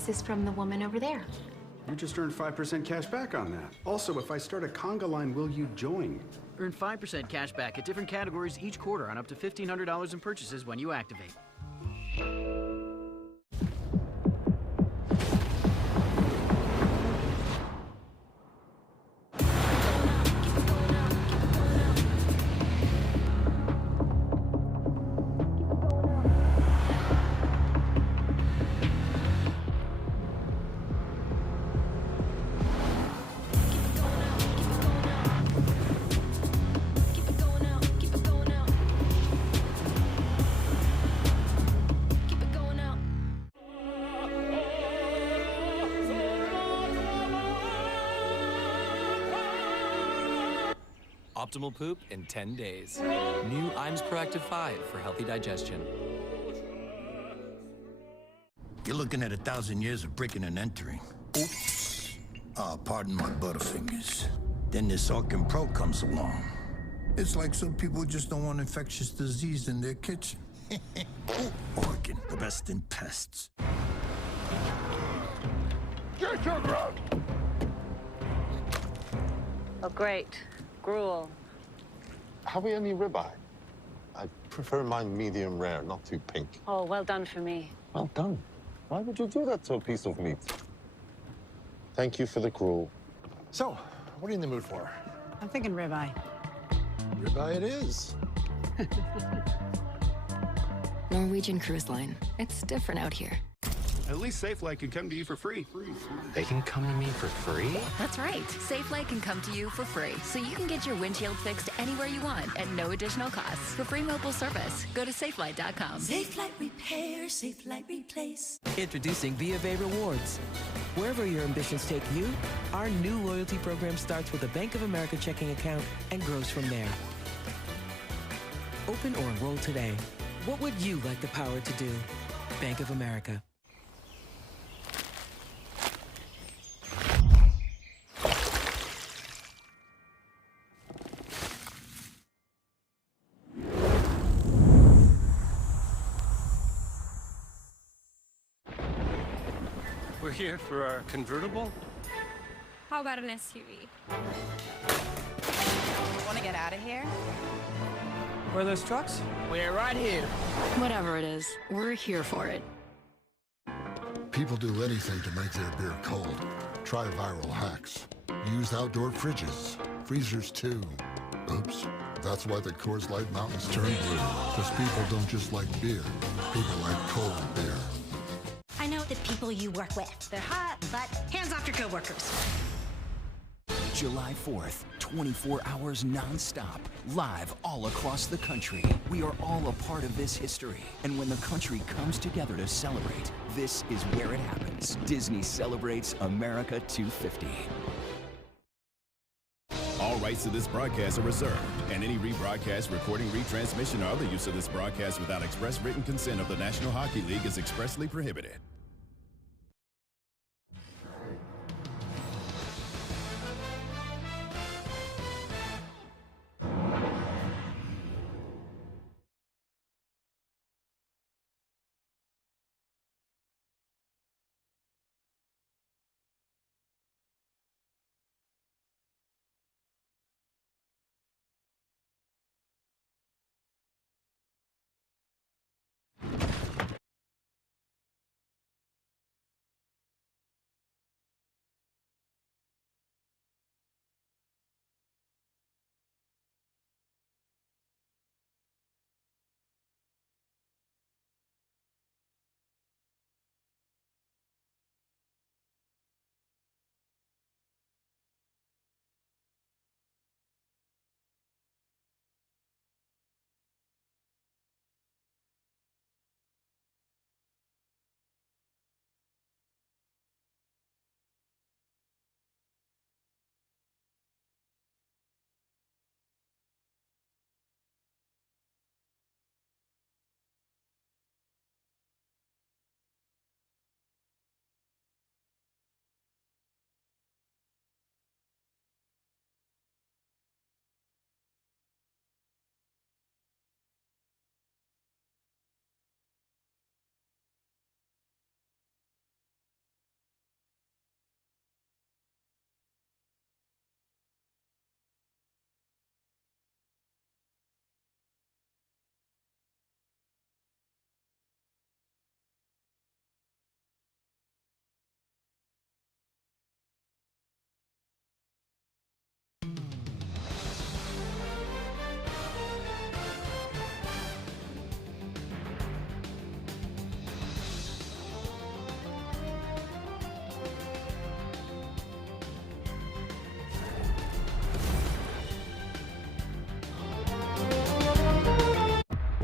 This is from the woman over there. You just earned 5% cash back on that. Also, if I start a conga line, will you join? Earn 5% cash back at different categories each quarter on up to $1,500 in purchases when you activate. Optimal poop in 10 days. New IAMS Proactive 5 for healthy digestion. You're looking at 1,000 years of breaking and entering. Oops. Pardon my butterfingers. Then this Orkin Pro comes along. It's like some people just don't want infectious disease in their kitchen. Orkin, the best in pests. Get your grub! Oh, great. Gruel. Have we any ribeye? I prefer mine medium rare, not too pink. Oh, well done for me. Well done. Why would you do that to a piece of meat? Thank you for the gruel. So, what are you in the mood for? I'm thinking ribeye. Ribeye it is. Norwegian Cruise Line. It's different out here. At least SafeLight can come to you for free. They can come to me for free? That's right. SafeLight can come to you for free, so you can get your windshield fixed anywhere you want at no additional cost. For free mobile service, go to safelight.com. SafeLight Repair, SafeLight Replace. Introducing B of A Rewards. Wherever your ambitions take you, our new loyalty program starts with a Bank of America checking account and grows from there. Open or enroll today. What would you like the power to do? Bank of America. We're here for our convertible? How about an SUV? Want to get out of here? Where are those trucks? We're right here. Whatever it is, we're here for it. People do anything to make their beer cold. Try viral hacks. Use outdoor fridges. Freezers, too. Oops. That's why the Coors Light Mountains turn blue. Because people don't just like beer. People like cold beer. I know the people you work with. They're hot, but hands off your coworkers. July 4th, 24 hours non-stop, live all across the country. We are all a part of this history. And when the country comes together to celebrate, this is where it happens. Disney celebrates America 250. All rights to this broadcast are reserved, and any rebroadcast, recording, retransmission, or other use of this broadcast without express written consent of the National Hockey League is expressly prohibited.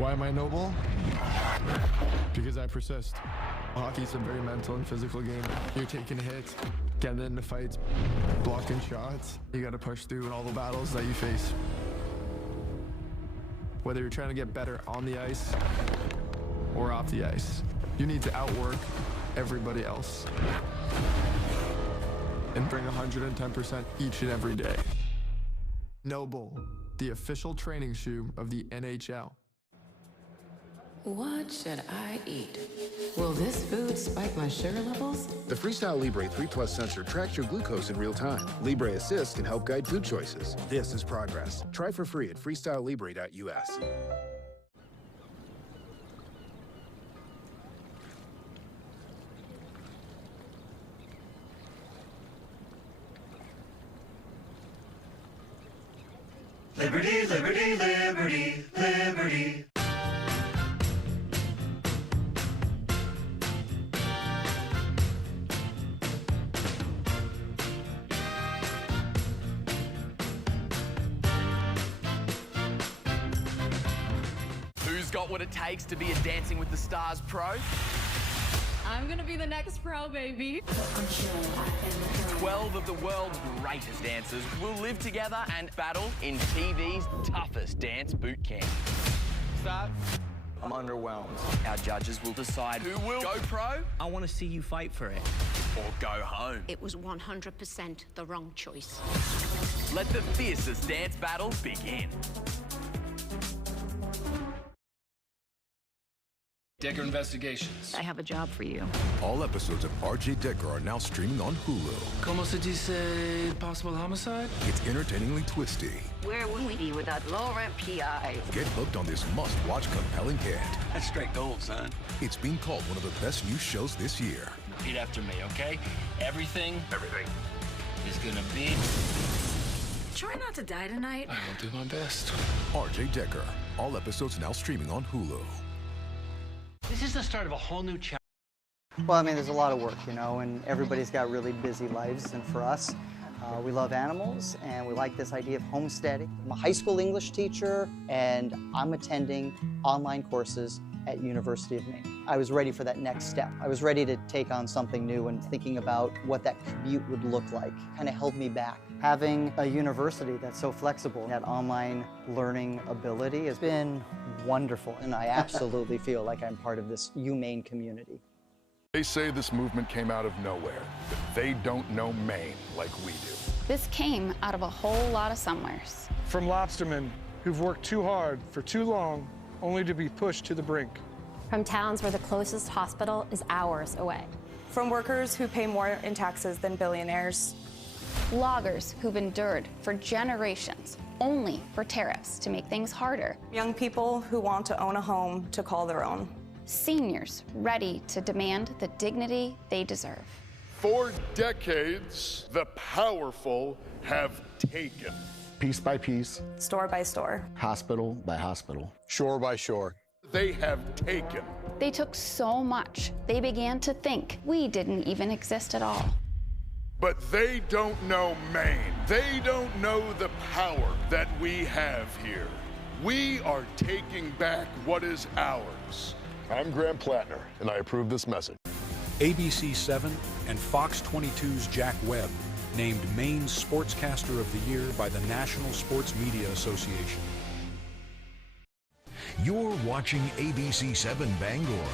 Why am I noble? Because I persist. Hockey's a very mental and physical game. You're taking hits, getting into fights, blocking shots. You gotta push through all the battles that you face. Whether you're trying to get better on the ice or off the ice, you need to outwork everybody else and bring 110% each and every day. Noble, the official training shoe of the NHL. What should I eat? Will this food spike my sugar levels? The Freestyle Libre 3 Plus sensor tracks your glucose in real time. Libre Assist can help guide food choices. This is progress. Try for free at freestylelibre.us. Liberty, liberty, liberty, liberty. Who's got what it takes to be a Dancing with the Stars pro? I'm gonna be the next pro, baby. 12 of the world's greatest dancers will live together and battle in TV's toughest dance boot camp. Start. I'm underwhelmed. Our judges will decide who will go pro. I want to see you fight for it. Or go home. It was 100% the wrong choice. Let the fiercest dance battle begin. Decker Investigations. I have a job for you. All episodes of R.J. Decker are now streaming on Hulu. Como se dice possible homicide? It's entertainingly twisty. Where would we be without Laurent P.I.? Get hooked on this must-watch compelling hit. That's straight gold, son. It's being called one of the best new shows this year. Repeat after me, okay? Everything is gonna be... Try not to die tonight. I will do my best. R.J. Decker. All episodes now streaming on Hulu. This is the start of a whole new chapter. Well, I mean, there's a lot of work, you know, and everybody's got really busy lives. And for us, we love animals, and we like this idea of homesteading. I'm a high school English teacher, and I'm attending online courses at University of Maine. I was ready for that next step. I was ready to take on something new, and thinking about what that commute would look like kind of held me back. Having a university that's so flexible, that online learning ability has been wonderful, and I absolutely feel like I'm part of this UMaine community. They say this movement came out of nowhere, that they don't know Maine like we do. This came out of a whole lot of somewheres. From lobstermen who've worked too hard for too long, only to be pushed to the brink. From towns where the closest hospital is hours away. From workers who pay more in taxes than billionaires. Loggers who've endured for generations only for tariffs to make things harder. Young people who want to own a home to call their own. Seniors ready to demand the dignity they deserve. For decades, the powerful have taken. Piece by piece. Store by store. Hospital by hospital. Shore by shore. They have taken. They took so much, they began to think we didn't even exist at all. But they don't know Maine. They don't know the power that we have here. We are taking back what is ours. I'm Graham Plattner, and I approve this message. ABC 7 and Fox 22's Jack Webb named Maine's Sportscaster of the Year by the National Sports Media Association. You're watching ABC 7 Bangor.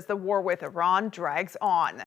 As the war with Iran drags on.